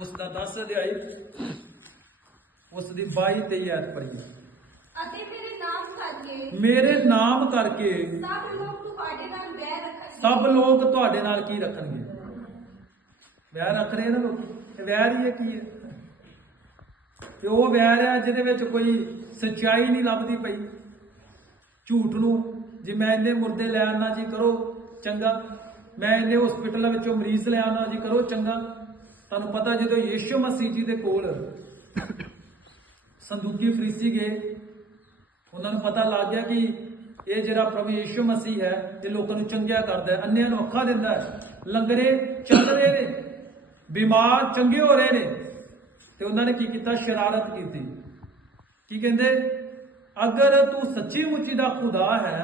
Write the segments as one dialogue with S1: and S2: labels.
S1: ਉਸ ਦਾ 10 ਅਧਿਆਇ ਉਸ ਦੀ 22 23 ਆਇਤ ਪੜ੍ਹੀਏ।
S2: ਅਤੇ ਮੇਰੇ ਨਾਮ ਕਰਕੇ
S1: ਮੇਰੇ ਨਾਮ ਕਰਕੇ
S2: ਸਭ ਲੋਕ ਤੁਹਾਡੇ ਨਾਲ ਬੈਰ ਰੱਖਣਗੇ।
S1: ਸਭ ਲੋਕ ਤੁਹਾਡੇ ਨਾਲ ਕੀ ਰੱਖਣਗੇ? ਵੈਰ ਰੱਖ ਰਹੇ ਨਾ ਲੋਕ। ਇਹ ਵੈਰ ਹੀ ਹੈ ਕੀ ਹੈ? ਤੇ ਉਹ ਵੈਰ ਹੈ ਜਿਹਦੇ ਵਿੱਚ ਕੋਈ ਸੱਚਾਈ ਨਹੀਂ ਲੱਭਦੀ ਪਈ। ਝੂਠ ਨੂੰ ਜੇ ਮੈਂ ਇੰਨੇ ਮੁਰਦੇ ਲੈ ਆਉਣਾ ਜੀ ਕਰੋ ਚੰਗਾ। ਮੈਂ ਇੰਨੇ ਹਸਪੀਟਲਾਂ ਵਿੱਚੋਂ ਮਰੀਜ਼ ਲੈ ਆਉਣਾ ਜੀ ਕਰੋ ਚੰਗਾ। ਤੁਹਾਨੂੰ ਪਤਾ ਜਦੋਂ ਯੀਸ਼ੂ ਮਸੀਹ ਜੀ ਦੇ ਕੋਲ ਸੰਦੂਕੀ ਫਰੀਸੀ ਗਏ, ਉਹਨਾਂ ਨੂੰ ਪਤਾ ਲੱਗ ਗਿਆ ਕਿ ਇਹ ਜਿਹੜਾ ਪ੍ਰਭੂ ਯੀਸ਼ੂ ਮਸੀਹ ਹੈ, ਇਹ ਲੋਕਾਂ ਨੂੰ ਚੰਗਿਆ ਕਰਦਾ ਹੈ, ਅੰਨਿਆਂ ਨੂੰ ਅੱਖਾਂ ਦਿੰਦਾ ਹੈ, ਲੰਗਰੇ ਚੱਲ ਰਹੇ ਨੇ, ਬਿਮਾਰ ਚੰਗੇ ਹੋ ਰਹੇ ਨੇ। ਤੇ ਉਹਨਾਂ ਨੇ ਕੀ ਕੀਤਾ? ਸ਼ਰਾਰਤ ਕੀਤੀ। ਕੀ ਕਹਿੰਦੇ? ਅਗਰ ਤੂੰ ਸੱਚੀ ਮੁੱਚੀ ਦਾ ਖੁਦਾ ਹੈ,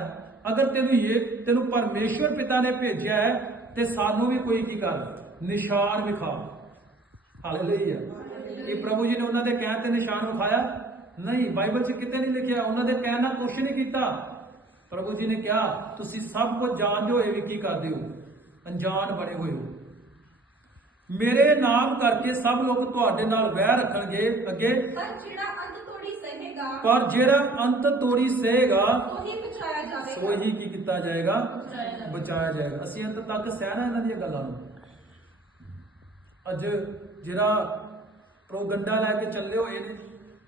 S1: ਅਗਰ ਤੈਨੂੰ ਇਹ ਤੈਨੂੰ ਪਰਮੇਸ਼ਵਰ ਪਿਤਾ ਨੇ ਭੇਜਿਆ ਹੈ, ਤੇ ਸਾਨੂੰ ਵੀ ਕੋਈ ਕੀ ਕਰ, ਨਿਸ਼ਾਨ ਵਿਖਾ। ਹਾਲੇਲੂਇਆ ਇਹ ਪ੍ਰਭੂ ਜੀ ਨੇ ਉਹਨਾਂ ਦੇ ਕਹਿਣ ਤੇ ਨਿਸ਼ਾਨ ਵਿਖਾਇਆ ਨਹੀਂ ਬਾਈਬਲ 'ਚ ਕਿਤੇ ਨਹੀਂ ਲਿਖਿਆ ਉਹਨਾਂ ਦੇ ਕਹਿਣ ਨਾਲ ਕੁਝ ਨਹੀਂ ਕੀਤਾ। ਪ੍ਰਭੂ ਜੀ ਨੇ ਕਿਹਾ ਤੁਸੀਂ ਸਭ ਕੁਝ ਜਾਣਦੇ ਹੋਏ ਵੀ ਕੀ ਕਰਦੇ ਹੋ? ਅਣਜਾਣ ਬਣੇ ਹੋਏ ਹੋ। ਮੇਰੇ ਨਾਮ ਕਰਕੇ ਸਭ ਲੋਕ ਤੁਹਾਡੇ ਨਾਲ ਵਹਿ ਰੱਖਣਗੇ ਅੱਗੇ।
S2: ਪਰ ਜਿਹੜਾ ਅੰਤ ਤੋੜੀ ਸਹੇਗਾ
S1: ਪਰ ਜਿਹੜਾ ਅੰਤ ਤੋੜੀ ਸਹੇਗਾ
S2: ਉਹੀ ਬਚਾਇਆ ਜਾਵੇਗਾ।
S1: ਸੋ ਹੀ ਕੀ ਕੀਤਾ ਜਾਏਗਾ।
S2: ਬਚਾਇਆ
S1: ਜਾਏਗਾ। ਅਸੀਂ ਅੰਤ ਤੱਕ ਸਹਿਣਾ ਇਹਨਾਂ ਦੀਆਂ ਗੱਲਾਂ ਨੂੰ। ਅੱਜ ਜਿਹੜਾ ਪ੍ਰੋਗੰਡਾ ਲੈ ਕੇ ਚੱਲੇ ਹੋਏ ਨੇ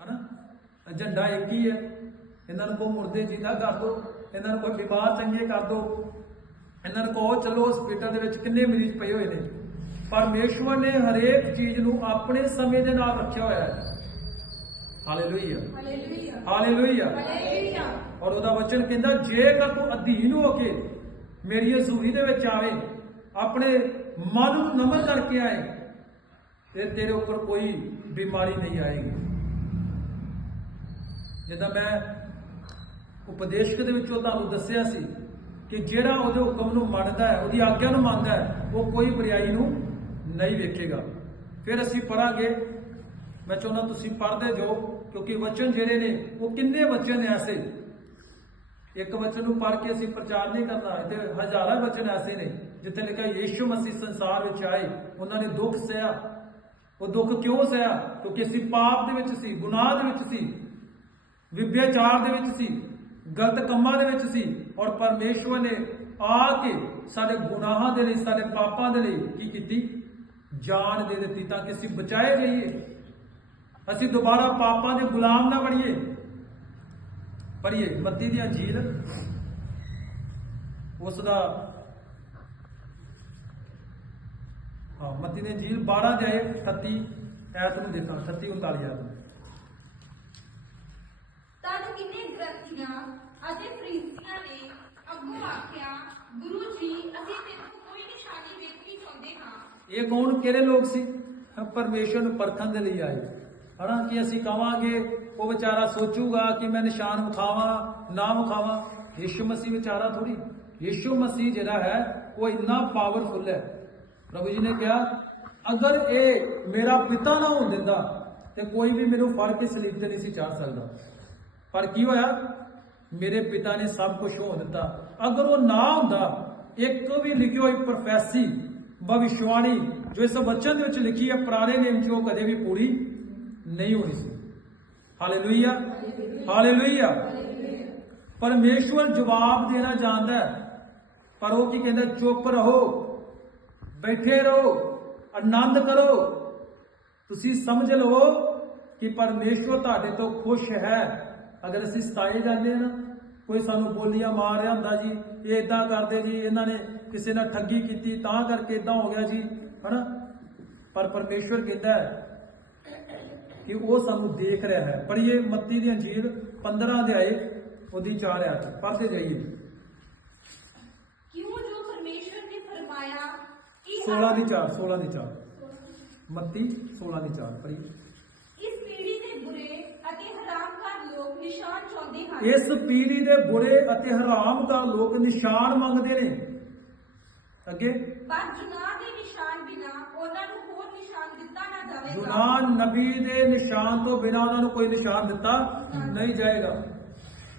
S1: ਹਨਾ? ਏਜੰਡਾ ਇੱਕ ਹੀ ਹੈ। ਇਹਨਾਂ ਨੂੰ ਕੋ ਮੁਰਦੇ ਜਿੰਦਾ ਕਰ ਦੋ। ਇਹਨਾਂ ਨੂੰ ਕੋਈ ਬਿਮਾਰ ਚੰਗੇ ਕਰ ਦੋ। ਇਹਨਾਂ ਨੂੰ ਕਹੋ ਚਲੋ ਹਸਪੀਟਲ ਦੇ ਵਿੱਚ ਕਿੰਨੇ ਮਰੀਜ਼ ਪਏ ਹੋਏ ਨੇ? ਪਰਮੇਸ਼ਵਰ ਨੇ ਹਰੇਕ ਚੀਜ਼ ਨੂੰ ਆਪਣੇ ਸਮੇਂ ਦੇ ਨਾਲ ਰੱਖਿਆ ਹੋਇਆ ਹੈ। ਹਾਲੇਲੂਇਆ।
S2: ਹਾਲੇਲੂਇਆ।
S1: ਹਾਲੇਲੂਇਆ।
S2: ਹਾਲੇਲੂਇਆ।
S1: ਔਰ ਉਹਦਾ ਵਚਨ ਕਹਿੰਦਾ ਜੇਕਰ ਤੂੰ ਅਧੀਨ ਹੋ ਕੇ ਮੇਰੀ ਹਜ਼ੂਰੀ ਦੇ ਵਿੱਚ ਆਵੇ ਆਪਣੇ ਮਨ ਨੂੰ ਨਮਨ ਕਰਕੇ ਆਏ ਤੇ ਤੇਰੇ ਉੱਪਰ ਕੋਈ ਬਿਮਾਰੀ ਨਹੀਂ ਆਏਗੀ। ਜਿੱਦਾਂ ਮੈਂ ਉਪਦੇਸ਼ਕ ਦੇ ਵਿੱਚੋਂ ਤੁਹਾਨੂੰ ਦੱਸਿਆ ਸੀ ਕਿ ਜਿਹੜਾ ਉਹਦੇ ਹੁਕਮ ਨੂੰ ਮੰਨਦਾ ਹੈ, ਉਹਦੀ ਆਗਿਆ ਨੂੰ ਮੰਨਦਾ ਹੈ, ਉਹ ਕੋਈ ਬੁਰਾਈ ਨੂੰ ਨਹੀਂ ਵੇਖੇਗਾ। ਫਿਰ ਅਸੀਂ ਪੜਾਂਗੇ ਮੈਂ ਚਾਹੁੰਦਾ ਤੁਸੀਂ ਪੜ੍ਹਦੇ ਜਾਓ, ਕਿਉਂਕਿ ਵਚਨ ਜਿਹੜੇ ਨੇ, ਉਹ ਕਿੰਨੇ ਵਚਨ ਨੇ ਐਸੇ। ਇੱਕ ਵਚਨ ਨੂੰ ਪੜ੍ਹ ਕੇ ਅਸੀਂ ਪ੍ਰਚਾਰ ਨਹੀਂ ਕਰਨਾ ਤੇ ਹਜ਼ਾਰਾਂ ਵਚਨ ਐਸੇ ਨੇ, ਜਿੱਥੇ ਲਿਖਿਆ, ਯੀਸ਼ੂ ਮਸੀਹ ਸੰਸਾਰ ਵਿੱਚ ਆਏ, ਉਹਨਾਂ ਨੇ ਦੁੱਖ ਸਹਿਆ ਉਹ ਦੁੱਖ ਕਿਉਂ ਸਹਿਆ? ਕਿਉਂਕਿ ਅਸੀਂ ਪਾਪ ਦੇ ਵਿੱਚ ਸੀ, ਗੁਨਾਹ ਦੇ ਵਿੱਚ ਸੀ ਵਿਭਿਆਚਾਰ ਦੇ ਵਿੱਚ ਸੀ, ਗਲਤ ਕੰਮਾਂ ਦੇ ਵਿੱਚ ਸੀ ਔਰ ਪਰਮੇਸ਼ਵਰ ਨੇ ਆ ਕੇ ਸਾਡੇ ਗੁਨਾਹਾਂ ਦੇ ਲਈ, ਸਾਡੇ ਪਾਪਾਂ ਦੇ ਲਈ ਕੀ ਕੀਤੀ? ਜਾਨ ਦੇ ਦਿੱਤੀ ਤਾਂ ਕਿ ਅਸੀਂ ਬਚਾਏ ਜਾਈਏ ਅਸੀਂ ਦੁਬਾਰਾ ਪਾਪਾਂ ਦੇ ਗੁਲਾਮ ਨਾ ਬਣੀਏ। ਪੜ੍ਹੀਏ ਮੱਤੀ ਦੀ ਅੰਜੀਲ ਉਸ ਦਾ ਹਾਂ ਮੱਤੀ ਦੀ ਅੰਜੀਲ 12 ਦੇ 38 ਐਤ ਨੂੰ ਦੇਖਾਂ 38 39 ਐਤ
S2: ਤਦ ਕਿੰਨੇ ਗ੍ਰੰਥੀਆਂ ਅਤੇ ਫਰੀਸੀਆਂ ਨੇ ਅੱਗੋਂ ਆਖਿਆ ਗੁਰੂ ਜੀ ਅਸੀਂ ਤੈਨੂੰ ਕੋਈ ਨਿਸ਼ਾਨੀ ਵੇਖਣੀ ਚਾਹੁੰਦੇ ਹਾਂ।
S1: ਇਹ ਕੌਣ ਕਿਹੜੇ ਲੋਕ ਸੀ? ਪਰਮੇਸ਼ਰ ਨੂੰ ਪਰਖਣ ਦੇ ਲਈ ਆਏ। ਹਨਾ ਕਿ ਅਸੀਂ ਕਵਾਂਗੇ ਉਹ ਵਿਚਾਰਾ ਸੋਚੂਗਾ ਕਿ ਮੈਂ ਨਿਸ਼ਾਨ ਵਿਖਾਵਾਂ ਨਾ ਵਿਖਾਵਾਂ। ਯਿਸੂ ਮਸੀਹ ਵਿਚਾਰਾ ਥੋੜੀ ਯਿਸੂ ਮਸੀਹ ਜਿਹੜਾ ਹੈ ਉਹ ਇੰਨਾ ਪਾਵਰਫੁਲ ਹੈ। ਪ੍ਰਭੂ ਜੀ ਨੇ ਕਿਹਾ, ਅਗਰ ਇਹ ਮੇਰਾ ਪਿਤਾ ਨਾ ਹੋਣ ਦਿੰਦਾ ਤੇ ਕੋਈ ਵੀ ਮੈਨੂੰ ਫੜ ਕੇ ਸਲੀਬ ਤੇ ਨਹੀਂ ਸੀ ਚਾੜ ਸਕਦਾ। ਪਰ ਕੀ ਹੋਇਆ? ਮੇਰੇ ਪਿਤਾ ਨੇ ਸਭ ਕੁਝ ਹੋ ਦਿੱਤਾ। ਅਗਰ ਉਹ ਨਾ ਹੁੰਦਾ, ਇੱਕ ਵੀ ਲਿਖੀ ਹੋਈ ਪ੍ਰੋਫੈਸੀ, ਭਵਿਸ਼ਵਾਣੀ, ਜੋ ਇਸ ਵਚਨ ਦੇ ਵਿੱਚ ਲਿਖੀ ਹੈ, ਪੁਰਾਣੇ ਨੇਮ 'ਚ ਉਹ ਕਦੇ ਵੀ ਪੂਰੀ ਨਹੀਂ ਹੋਣੀ ਸੀ। Hallelujah hallelujah. ਪਰਮੇਸ਼ਵਰ ਜਵਾਬ ਦੇਣਾ ਜਾਣਦਾ ਪਰ ਉਹ ਕੀ ਕਹਿੰਦਾ, ਚੁੱਪ ਰਹੋ। ਬੈਠੇ ਰਹੋ, ਆਨੰਦ ਕਰੋ। ਤੁਸੀਂ ਸਮਝ ਲਵੋ ਕਿ ਪਰਮੇਸ਼ਵਰ ਤੁਹਾਡੇ ਤੋਂ ਖੁਸ਼ ਹੈ। ਅਗਰ ਅਸੀਂ ਸਤਾਏ ਜਾਂਦੇ ਨਾ ਕੋਈ ਸਾਨੂੰ ਬੋਲੀਆਂ ਮਾਰ ਰਿਹਾ ਹੁੰਦਾ ਜੀ, ਇਹ ਇਦਾਂ ਕਰਦੇ ਜੀ, ਇਹਨਾਂ ਨੇ ਕਿਸੇ ਨਾਲ ਠੱਗੀ ਕੀਤੀ, ਤਾਂ ਕਰਕੇ ਇਦਾਂ ਹੋ ਗਿਆ ਜੀ, ਹਨਾ? ਪਰ ਪਰਮੇਸ਼ਵਰ ਕਹਿੰਦਾ ਕਿ ਉਹ ਸਾਨੂੰ ਦੇਖ ਰਿਹਾ ਹੈ। ਪੜ੍ਹੀਏ ਮੱਤੀ ਦੀ ਅੰਜੀਲ 15 ਅਧਿਆਏ, ਉਹਦੀ 4 ਆਇਤ, ਪੜ੍ਹਦੇ ਜਾਈਏ
S2: ਕਿਉਂ ਜੋ ਪਰਮੇਸ਼ਵਰ ਨੇ ਫਰਮਾਇਆ ਕਿ
S1: 16 ਦੀ 4 16 ਦੀ 4 ਮੱਤੀ 16 ਦੀ 4 ਪੜ੍ਹੀਏ
S2: ਇਸ ਪੀੜ੍ਹੀ ਦੇ ਬੁਰੇ ਅਤੇ ਹਰਾਮਕਾਰ ਲੋਕ ਨਿਸ਼ਾਨ ਚਾਹੁੰਦੇ ਹਨ।
S1: ਇਸ ਪੀੜ੍ਹੀ ਦੇ ਬੁਰੇ ਅਤੇ ਹਰਾਮ ਦਾ ਲੋਕ ਨਿਸ਼ਾਨ ਮੰਗਦੇ ਨੇ। ਅੱਗੇ।
S2: ਪਰ ਜੁਨਾਹ ਦੇ ਨਿਸ਼ਾਨ ਬਿਨਾ ਉਹਨਾਂ ਨੂੰ ਹੋਰ ਨਿਸ਼ਾਨ ਦਿੱਤਾ ਨਾ ਜਾਵੇਗਾ।
S1: ਯੂਨਾਨ ਨਬੀ ਦੇ ਨਿਸ਼ਾਨ ਤੋਂ ਬਿਨਾ ਉਹਨਾਂ ਨੂੰ ਕੋਈ ਨਿਸ਼ਾਨ ਦਿੱਤਾ ਨਹੀਂ ਜਾਏਗਾ।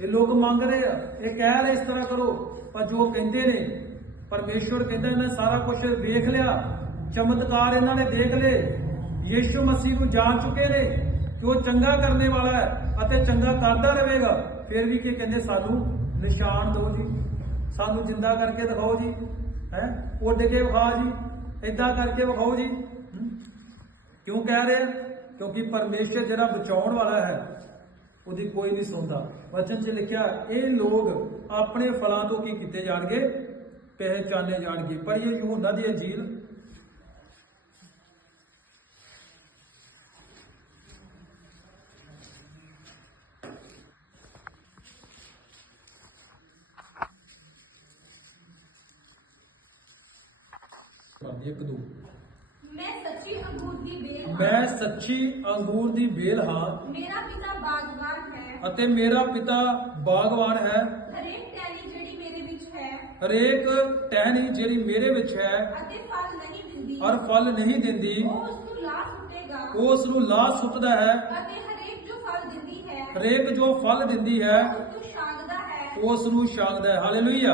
S1: ਇਹ ਲੋਕ ਮੰਗ ਰਹੇ ਆ। ਇਹ ਕਹਿ ਰਹੇ ਇਸ ਤਰ੍ਹਾਂ ਕਰੋ ਪਰ ਜੋ ਕਹਿੰਦੇ ਨੇ ਪਰਮੇਸ਼ਵਰ ਕਹਿੰਦਾ ਇਹਨਾਂ ਸਾਰਾ ਕੁਝ ਵੇਖ ਲਿਆ। ਚਮਤਕਾਰ ਇਹਨਾਂ ਨੇ ਦੇਖ ਲਏ। ਯੀਸ਼ੂ ਮਸੀਹ ਨੂੰ ਜਾਣ ਚੁੱਕੇ ਨੇ ਕਿ ਉਹ ਚੰਗਾ ਕਰਨੇ ਵਾਲਾ ਹੈ ਅਤੇ ਚੰਗਾ ਕਰਦਾ ਰਹੇਗਾ। ਫਿਰ ਵੀ ਕੀ ਕਹਿੰਦੇ, ਸਾਨੂੰ ਨਿਸ਼ਾਨ ਦਿਓ ਜੀ। ਸਾਨੂੰ ਜਿੰਦਾ ਕਰਕੇ ਦਿਖਾਓ ਜੀ। ਹੈ? ਉੱਡ ਕੇ ਵਿਖਾ ਜੀ। ਏਦਾਂ ਕਰਕੇ ਵਿਖਾਓ ਜੀ। ਕਿਉਂ ਕਹਿ ਰਹੇ? ਕਿਉਂਕਿ ਪਰਮੇਸ਼ਰ ਜਿਹੜਾ ਬਚਾਉਣ ਵਾਲਾ ਹੈ, ਉਹਦੀ ਕੋਈ ਨਹੀਂ ਸੁਣਦਾ। ਵਚਨ 'ਚ ਲਿਖਿਆ, ਇਹ ਲੋਕ ਆਪਣੇ ਫਲਾਂ ਤੋਂ ਕੀ ਕੀਤੇ ਜਾਣਗੇ? ਪਹਿਚਾਨੇ ਜਾਣਗੇ ਪਰ ਇਹ ਯਹੂਨਾ ਦੀ ਅੰਜੀਲ ਇੱਕ ਦੋ।
S2: ਮੈਂ ਸੱਚੀ ਅੰਗੂਰ ਦੀ ਬੇਲ ਹਾਂ।
S1: ਮੈਂ ਸੱਚੀ ਅੰਗੂਰ ਦੀ ਬੇਲ ਹਾਂ।
S2: ਮੇਰਾ ਪਿਤਾ ਬਾਗਬਾਨ ਹੈ।
S1: ਅਤੇ ਮੇਰਾ ਪਿਤਾ ਬਾਗਵਾਨ ਹੈ।
S2: ਹਰੇਕ ਟਹਿਣੀ ਜਿਹੜੀ ਮੇਰੇ ਵਿੱਚ ਹੈ
S1: ਹਰੇਕ ਟਹਿਣੀ ਜਿਹੜੀ ਮੇਰੇ ਵਿੱਚ ਹੈ
S2: ਅਤੇ ਫਲ ਨਹੀਂ ਦਿੰਦੀ।
S1: ਔਰ ਫਲ ਨਹੀਂ ਦਿੰਦੀ।
S2: ਉਹ ਉਸ ਨੂੰ ਲਾ ਸੁੱਟੇਗਾ।
S1: ਉਹ ਉਸ ਨੂੰ ਲਾ ਸੁੱਟਦਾ ਹੈ।
S2: ਅਤੇ ਹਰੇਕ ਜੋ ਫਲ ਦਿੰਦੀ ਹੈ
S1: ਹਰੇਕ ਜੋ ਫਲ ਦਿੰਦੀ ਹੈ
S2: ਉਸ ਨੂੰ ਛਾਂਗਦਾ ਹੈ।
S1: ਉਸ ਨੂੰ ਛਾਂਗਦਾ ਹੈ। ਹਾਲੇਲੂਇਆ।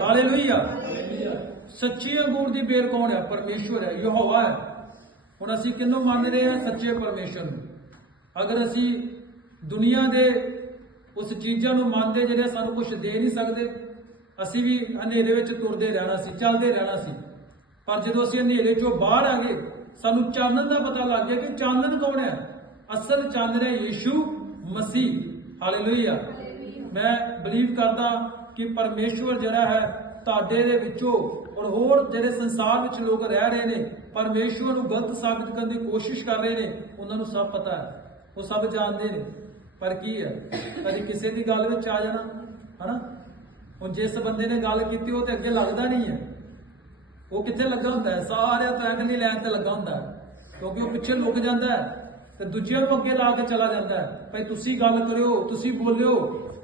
S1: ਹਾਲੇਲੂਇਆ। ਸੱਚੀ ਅੰਗੂਰ ਦੀ ਬੇਲ ਕੌਣ ਹੈ? ਪਰਮੇਸ਼ਵਰ ਹੈ ਯਹੋਵਾ ਹੈ। ਹੁਣ ਅਸੀਂ ਕਿਹਨੂੰ ਮੰਨ ਰਹੇ ਹਾਂ? ਸੱਚੇ ਪਰਮੇਸ਼ਵਰ ਨੂੰ। ਅਗਰ ਅਸੀਂ ਦੁਨੀਆ ਦੇ ਉਸ ਚੀਜ਼ਾਂ ਨੂੰ ਮੰਨਦੇ ਜਿਹੜੇ ਸਾਨੂੰ ਕੁਝ ਦੇ ਨਹੀਂ ਸਕਦੇ ਅਸੀਂ ਵੀ ਹਨੇਰੇ ਵਿੱਚ ਤੁਰਦੇ ਰਹਿਣਾ ਸੀ, ਚੱਲਦੇ ਰਹਿਣਾ ਸੀ। ਪਰ ਜਦੋਂ ਅਸੀਂ ਹਨੇਰੇ ਚੋਂ ਬਾਹਰ ਆ ਗਏ, ਸਾਨੂੰ ਚਾਨਣ ਦਾ ਪਤਾ ਲੱਗ ਗਿਆ ਕਿ ਚਾਨਣ ਕੌਣ ਹੈ? ਅਸਲ ਚਾਨਣ ਹੈ ਯੀਸ਼ੂ ਮਸੀਹ। ਹਾਲੇਲੂਇਆ। ਮੈਂ ਬਲੀਵ ਕਰਦਾ ਕਿ ਪਰਮੇਸ਼ਵਰ ਜਿਹੜਾ ਹੈ, ਤੁਹਾਡੇ ਦੇ ਵਿੱਚੋਂ ਔਰ ਹੋਰ ਜਿਹੜੇ ਸੰਸਾਰ ਵਿੱਚ ਲੋਕ ਰਹਿ ਰਹੇ ਨੇ, ਪਰਮੇਸ਼ਵਰ ਨੂੰ ਗਲਤ ਸਾਬਿਤ ਕਰਨ ਦੀ ਕੋਸ਼ਿਸ਼ ਕਰ ਰਹੇ ਨੇ, ਉਹਨਾਂ ਨੂੰ ਸਭ ਪਤਾ ਹੈ। ਉਹ ਸਭ ਜਾਣਦੇ ਨੇ। ਪਰ ਕੀ ਹੈ? ਕਦੀ ਕਿਸੇ ਦੀ ਗੱਲ ਵਿੱਚ ਆ ਜਾਣਾ? ਹਨਾ? ਹੁਣ ਜਿਸ ਬੰਦੇ ਨੇ ਗੱਲ ਕੀਤੀ ਉਹ ਤੇ ਅੱਗੇ ਲੱਗਦਾ ਨਹੀਂ ਹੈ। ਉਹ ਕਿੱਥੇ ਲੱਗਾ ਹੁੰਦਾ ਹੈ? ਸਾਰਿਆਂ ਤੋਂ ਅਗਲੀ ਲਾਈਨ ਤੇ ਲੱਗਾ ਹੁੰਦਾ ਹੈ। ਕਿਉਂਕਿ ਉਹ ਪਿੱਛੇ ਲੁਕ ਜਾਂਦਾ ਹੈ ਤੇ ਦੂਜਿਆਂ ਨੂੰ ਅੱਗੇ ਲਾ ਕੇ ਚਲਾ ਜਾਂਦਾ ਹੈ। ਭਾਈ ਤੁਸੀਂ ਗੱਲ ਕਰਿਓ ਤੁਸੀਂ ਬੋਲਿਓ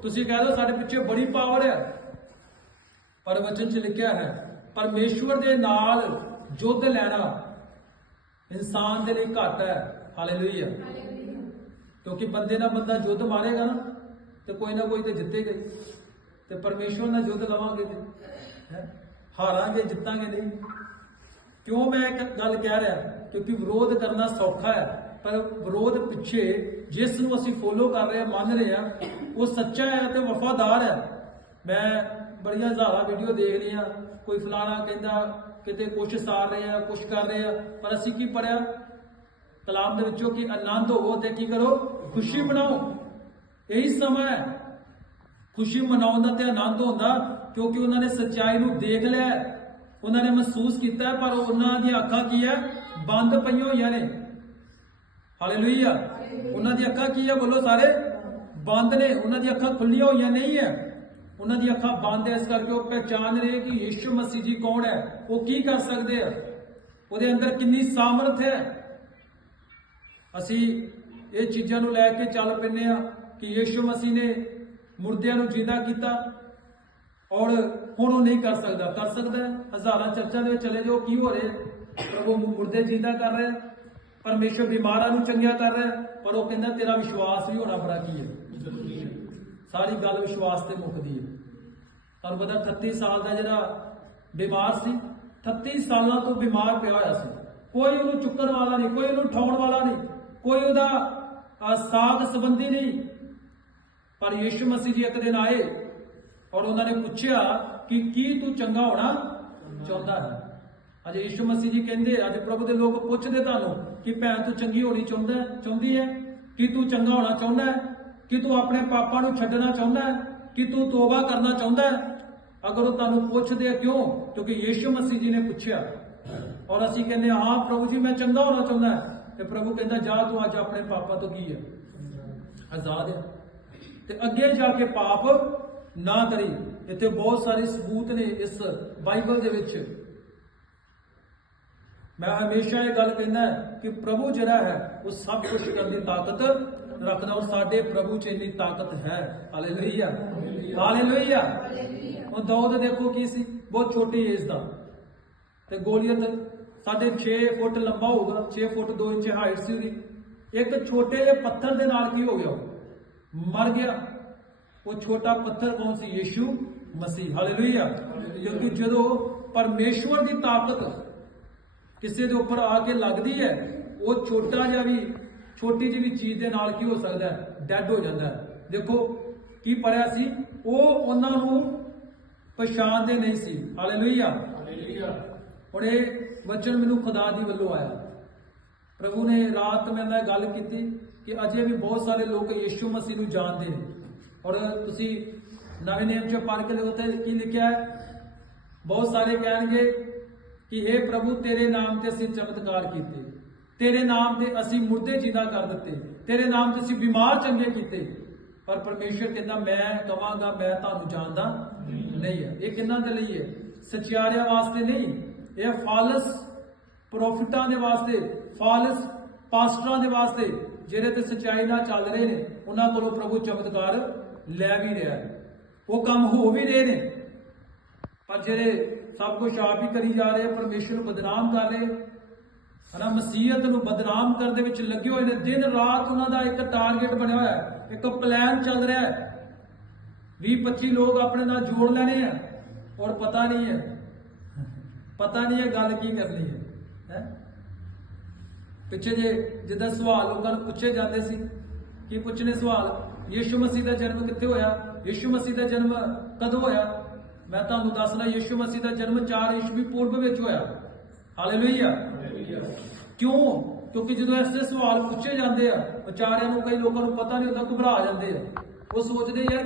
S1: ਤੁਸੀਂ ਕਹਿ ਦਿਓ ਸਾਡੇ ਪਿੱਛੇ ਬੜੀ ਪਾਵਰ ਹੈ। ਪਰ ਵਚਨ 'ਚ ਲਿਖਿਆ ਹੈ ਪਰਮੇਸ਼ਵਰ ਦੇ ਨਾਲ ਯੁੱਧ ਲੈਣਾ ਇਨਸਾਨ ਦੇ ਲਈ ਘੱਟ ਹੈ। ਹਾਲੇਲੂਇਆ ਕਿਉਂਕਿ ਬੰਦੇ ਨਾਲ ਬੰਦਾ ਯੁੱਧ ਮਾਰੇਗਾ ਨਾ ਤੇ ਕੋਈ ਨਾ ਕੋਈ ਤੇ ਜਿੱਤੇਗਾ ਹੀ। ਤੇ ਪਰਮੇਸ਼ਵਰ ਨਾਲ ਯੁੱਧ ਲਵਾਂਗੇ ਤੇ, ਹੈਂ? ਹਾਰਾਂਗੇ, ਜਿੱਤਾਂਗੇ ਨਹੀਂ। ਕਿਉਂ ਮੈਂ ਇੱਕ ਗੱਲ ਕਹਿ ਰਿਹਾ? ਕਿਉਂਕਿ ਵਿਰੋਧ ਕਰਨਾ ਸੌਖਾ ਹੈ, ਪਰ ਵਿਰੋਧ ਪਿੱਛੇ ਜਿਸ ਨੂੰ ਅਸੀਂ ਫੋਲੋ ਕਰ ਰਹੇ ਹਾਂ, ਮੰਨ ਰਹੇ ਹਾਂ, ਉਹ ਸੱਚਾ ਹੈ ਤੇ ਵਫਾਦਾਰ ਹੈ। ਮੈਂ ਬੜੀਆਂ ਹਜ਼ਾਰਾਂ ਵੀਡੀਓ ਦੇਖ ਲਈਆਂ ਕੋਈ ਫਲਾਣਾ ਕਹਿੰਦਾ ਕਿਤੇ ਕੁਛ ਸਾਰ ਰਹੇ ਆ ਕੁਛ ਕਰ ਰਹੇ ਆ ਪਰ ਅਸੀਂ ਕੀ ਪੜਿਆ ਕਲਾਮ ਦੇ ਵਿੱਚੋਂ ਕਿ ਆਨੰਦ ਹੋਵੋ ਤੇ ਕੀ ਕਰੋ? ਖੁਸ਼ੀ ਬਣਾਓ। ਇਹੀ ਸਮਾਂ ਹੈ। ਖੁਸ਼ੀ ਮਨਾਉਣ ਦਾ ਤੇ ਆਨੰਦ ਹੁੰਦਾ, ਕਿਉਂਕਿ ਉਹਨਾਂ ਨੇ ਸੱਚਾਈ ਨੂੰ ਦੇਖ ਲਿਆ ਉਹਨਾਂ ਨੇ ਮਹਿਸੂਸ ਕੀਤਾ ਪਰ ਉਹਨਾਂ ਦੀਆਂ ਅੱਖਾਂ ਕੀ ਹੈ? ਬੰਦ ਪਈਆਂ ਹੋਈਆਂ ਨੇ। ਹਾਲੇਲੂਇਆ ਉਹਨਾਂ ਦੀਆਂ ਅੱਖਾਂ ਕੀ ਹੈ? ਬੋਲੋ ਸਾਰੇ। ਬੰਦ ਨੇ। ਉਹਨਾਂ ਦੀਆਂ ਅੱਖਾਂ ਖੁੱਲੀਆਂ ਹੋਈਆਂ ਨਹੀਂ ਹੈ। ਉਹਨਾਂ ਦੀਆਂ ਅੱਖਾਂ ਬੰਦ ਹੈ, ਇਸ ਕਰਕੇ ਉਹ ਪਹਿਚਾਨ ਰਹੇ ਕਿ ਯੀਸ਼ੂ ਮਸੀਹ ਜੀ ਕੌਣ ਹੈ। ਉਹ ਕੀ ਕਰ ਸਕਦੇ ਆ? ਉਹਦੇ ਅੰਦਰ ਕਿੰਨੀ ਸਾਮਰਥ ਹੈ। ਅਸੀਂ ਇਹ ਚੀਜ਼ਾਂ ਨੂੰ ਲੈ ਕੇ ਚੱਲ ਪੈਂਦੇ ਆ ਕਿ ਯੀਸ਼ੂ ਮਸੀਹ ਨੇ ਮੁਰਦਿਆਂ ਨੂੰ ਜਿੰਦਾ ਕੀਤਾ ਔਰ ਹੁਣ ਉਹ ਨਹੀਂ ਕਰ ਸਕਦਾ। ਕਰ ਸਕਦਾ ਹਜ਼ਾਰਾਂ ਚਰਚਾਂ ਦੇ ਵਿੱਚ ਚਲੇ ਜਾਓ, ਕੀ ਹੋ ਰਿਹਾ ਹੈ? ਪ੍ਰਭੂ ਮੁਰਦੇ ਜਿੰਦਾ ਕਰ ਰਿਹਾ ਹੈ। ਪਰਮੇਸ਼ਰ ਬਿਮਾਰਾਂ ਨੂੰ ਚੰਗਿਆ ਕਰ ਰਿਹਾ ਪਰ ਉਹ ਕਹਿੰਦਾ, ਤੇਰਾ ਵਿਸ਼ਵਾਸ ਵੀ ਹੋਣਾ ਬੜਾ ਕੀ ਹੈ? ਸਾਰੀ ਗੱਲ ਵਿਸ਼ਵਾਸ ਤੇ ਮੁੱਕਦੀ ਹੈ। ਤੁਹਾਨੂੰ ਪਤਾ 38 ਸਾਲ ਦਾ ਜਿਹੜਾ ਬਿਮਾਰ ਸੀ 38 ਸਾਲਾਂ ਤੋਂ ਬਿਮਾਰ ਪਿਆ ਹੋਇਆ ਸੀ। ਕੋਈ ਉਹਨੂੰ ਚੁੱਕਣ ਵਾਲਾ ਨਹੀਂ, ਕੋਈ ਉਹਨੂੰ ਉਠਾਉਣ ਵਾਲਾ ਨਹੀਂ। ਕੋਈ ਉਹਦਾ ਸਾਥ ਸੰਬੰਧੀ ਨਹੀਂ। ਪਰ ਯੀਸ਼ੂ ਮਸੀਹ ਜੀ ਇੱਕ ਦਿਨ ਆਏ ਔਰ ਉਹਨਾਂ ਨੇ ਪੁੱਛਿਆ ਕਿ ਕੀ ਤੂੰ ਚੰਗਾ ਹੋਣਾ ਚਾਹੁੰਦਾ ਹੈ? ਅੱਜ ਯੀਸ਼ੂ ਮਸੀਹ ਜੀ ਕਹਿੰਦੇ, ਅੱਜ ਪ੍ਰਭੂ ਦੇ ਲੋਕ ਪੁੱਛਦੇ ਤੁਹਾਨੂੰ ਕਿ ਭੈਣ ਤੂੰ ਚੰਗੀ ਹੋਣੀ ਚਾਹੁੰਦਾ ਚਾਹੁੰਦੀ ਹੈ? ਕਿ ਤੂੰ ਚੰਗਾ ਹੋਣਾ ਚਾਹੁੰਦਾ ਹੈ? ਕਿ ਤੂੰ ਆਪਣੇ ਪਾਪਾਂ ਨੂੰ ਛੱਡਣਾ ਚਾਹੁੰਦਾ ਹੈ? ਕਿ ਤੂੰ ਤੋਬਾ ਕਰਨਾ ਚਾਹੁੰਦਾ ਹੈ? ਅਗਰ ਉਹ ਤੁਹਾਨੂੰ ਪੁੱਛਦੇ ਆ ਕਿਉਂ? ਕਿਉਂਕਿ ਯੀਸ਼ੂ ਮਸੀਹ ਜੀ ਨੇ ਪੁੱਛਿਆ। ਔਰ ਅਸੀਂ ਕਹਿੰਦੇ ਹਾਂ ਪ੍ਰਭੂ ਜੀ, ਮੈਂ ਚੰਗਾ ਹੋਣਾ ਚਾਹੁੰਦਾ ਹਾਂ। ਤੇ ਪ੍ਰਭੂ ਕਹਿੰਦਾ, ਜਾ ਤੂੰ ਅੱਜ ਆਪਣੇ ਪਾਪਾਂ ਤੋਂ ਕੀ ਹੈ? ਆਜ਼ਾਦ ਹੈ। ਤੇ ਅੱਗੇ ਜਾ ਕੇ ਪਾਪ ਨਾ ਕਰੀ। ਇੱਥੇ ਬਹੁਤ ਸਾਰੇ ਸਬੂਤ ਨੇ ਇਸ ਬਾਈਬਲ ਦੇ ਵਿੱਚ। ਮੈਂ ਹਮੇਸ਼ਾ ਇਹ ਗੱਲ ਕਹਿੰਦਾ ਕਿ ਪ੍ਰਭੂ ਜਿਹੜਾ ਹੈ, ਉਹ ਸਭ ਕੁਝ ਕਰਨ ਦੀ ਤਾਕਤ ਰੱਖਦਾ ਔਰ ਸਾਡੇ ਪ੍ਰਭੂ 'ਚ ਇੰਨੀ ਤਾਕਤ ਹੈ। ਹਾਲੇਲੂਇਆ। ਹਾਲੇਲੂਇਆ। ਉਹ ਦਾਊਦ ਦੇਖੋ ਕੀ ਸੀ? ਬਹੁਤ ਛੋਟੀ ਏਜ ਦਾ। ਤੇ ਗੋਲੀਅਤ ਸਾਡੇ 6 ਫੁੱਟ ਲੰਬਾ ਹੋਊਗਾ 6 ਫੁੱਟ 2 ਇੰਚ ਹਾਈਟ ਸੀ ਉਹਦੀ। ਇੱਕ ਛੋਟੇ ਜਿਹੇ ਪੱਥਰ ਦੇ ਨਾਲ ਕੀ ਹੋ ਗਿਆ? ਉਹ? ਮਰ ਗਿਆ। ਉਹ ਛੋਟਾ ਪੱਥਰ ਕੌਣ ਸੀ? ਯੀਸ਼ੂ ਮਸੀਹ। ਹਾਲੇਲੂਇਆ। ਕਿਉਂਕਿ ਜਦੋਂ ਪਰਮੇਸ਼ਵਰ ਦੀ ਤਾਕਤ ਕਿਸੇ ਦੇ ਉੱਪਰ ਆ ਕੇ ਲੱਗਦੀ ਹੈ ਉਹ ਛੋਟਾ ਜਿਹਾ ਵੀ ਛੋਟੀ ਜਿਹੀ ਵੀ ਚੀਜ਼ ਦੇ ਨਾਲ ਕੀ ਹੋ ਸਕਦਾ ਹੈ? ਡੈਡ ਹੋ ਜਾਂਦਾ ਹੈ। ਦੇਖੋ ਕੀ ਪੜਿਆ ਸੀ? ਉਹ ਉਹਨਾਂ ਨੂੰ ਪਛਾਣਦੇ ਨਹੀਂ ਸੀ। ਹਾਲੇਲੂਇਆ। ਹੁਣ ਇਹ ਵਚਨ ਮੈਨੂੰ ਖੁਦਾ ਦੀ ਵੱਲੋਂ ਆਇਆ। ਪ੍ਰਭੂ ਨੇ ਰਾਤ ਮੇਰੇ ਨਾਲ ਗੱਲ ਕੀਤੀ। ਕਿ ਅਜੇ ਵੀ ਬਹੁਤ ਸਾਰੇ ਲੋਕ ਯੀਸ਼ੂ ਮਸੀਹ ਨੂੰ ਜਾਣਦੇ ਨੇ। ਔਰ ਤੁਸੀਂ ਨਵੇਂ ਨਿਯਮ ਚ ਪੜ੍ਹ ਕੇ ਲਿਖੋ ਤੇ ਕੀ ਲਿਖਿਆ ਹੈ? ਬਹੁਤ ਸਾਰੇ ਕਹਿਣਗੇ ਕਿ हे ਪ੍ਰਭੂ, ਤੇਰੇ ਨਾਮ ਤੇ ਅਸੀਂ ਚਮਤਕਾਰ ਕੀਤੇ। ਤੇਰੇ ਨਾਮ ਤੇ ਅਸੀਂ ਮੁਰਦੇ ਜਿੰਦਾ ਕਰ ਦਿੱਤੇ। ਤੇਰੇ ਨਾਮ ਤੇ ਅਸੀਂ ਬਿਮਾਰ ਚੰਗੇ ਕੀਤੇ। ਪਰ ਪਰਮੇਸ਼ਰ ਕਹਿੰਦਾ, ਮੈਂ ਕਵਾਂਗਾ, ਮੈਂ ਤੁਹਾਨੂੰ ਜਾਣਦਾ ਨਹੀਂ ਹੈ। ਇਹ ਕਿੰਨਾਂ ਦੇ ਲਈ ਹੈ? ਸਚਿਆਰਿਆਂ ਵਾਸਤੇ ਨਹੀਂ। ਇਹ ਫਾਲਸ ਪ੍ਰੋਫਿਟਾਂ ਦੇ ਵਾਸਤੇ, ਫਾਲਸ ਪਾਸਟਰਾਂ ਦੇ ਵਾਸਤੇ ਜਿਹੜੇ ਤੇ ਸਚਾਈ ਨਾਲ ਚੱਲ ਰਹੇ ਨੇ ਉਹਨਾਂ ਕੋਲੋਂ ਪ੍ਰਭੂ ਚਮਤਕਾਰ ਲੈ ਵੀ ਰਿਹਾ ਉਹ ਕੰਮ ਹੋ ਵੀ ਰਹੇ ਨੇ। ਪਰ ਜਿਹੜੇ ਸਭ ਕੁਝ ਆਪ ਹੀ ਕਰੀ ਜਾ ਰਹੇ ਆ, ਪਰਮੇਸ਼ਰ ਨੂੰ ਬਦਨਾਮ ਕਰ ਰਹੇ ਹਨਾ ਮਸੀਹਤ ਨੂੰ ਬਦਨਾਮ ਕਰਨ ਦੇ ਵਿੱਚ ਲੱਗੇ ਹੋਏ ਨੇ ਦਿਨ ਰਾਤ ਉਹਨਾਂ ਦਾ ਇੱਕ ਟਾਰਗੇਟ ਬਣਿਆ ਹੋਇਆ ਹੈ ਇੱਕ ਪਲਾਨ ਚੱਲ ਰਿਹਾ ਹੈ। 20 25 ਲੋਕ ਆਪਣੇ ਨਾਲ ਜੋੜ ਲੈਣੇ ਆ ਔਰ ਪਤਾ ਨਹੀਂ ਹੈ ਪਤਾ ਨਹੀਂ ਹੈ ਗੱਲ ਕੀ ਕਰਨੀ ਹੈ ਹੈ। ਪਿੱਛੇ ਜੇ ਜਿੱਦਾਂ ਸਵਾਲ ਲੋਕਾਂ ਨੂੰ ਪੁੱਛੇ ਜਾਂਦੇ ਸੀ ਕੀ ਪੁੱਛਨੇ ਸਵਾਲ, ਯੀਸ਼ੂ ਮਸੀਹ ਦਾ ਜਨਮ ਕਿੱਥੇ ਹੋਇਆ? ਯੀਸ਼ੂ ਮਸੀਹ ਦਾ ਜਨਮ ਕਦੋਂ ਹੋਇਆ? ਮੈਂ ਤੁਹਾਨੂੰ ਦੱਸਣਾ ਯੀਸ਼ੂ ਮਸੀਹ ਦਾ ਜਨਮ 4 ਈਸਵੀ ਪੂਰਬ ਵਿੱਚ ਹੋਇਆ। ਹਾਲੇਲੂਇਆ ਕਿਉਂ? ਕਿਉਂਕਿ ਜਦੋਂ ਐਸੇ ਸਵਾਲ ਪੁੱਛੇ ਜਾਂਦੇ ਆ, ਵਿਚਾਰਿਆਂ ਨੂੰ ਕਈ ਲੋਕਾਂ ਨੂੰ ਪਤਾ ਨਹੀਂ ਹੁੰਦਾ, ਘਬਰਾ ਜਾਂਦੇ ਆ। ਉਹ ਸੋਚਦੇ ਯਾਰ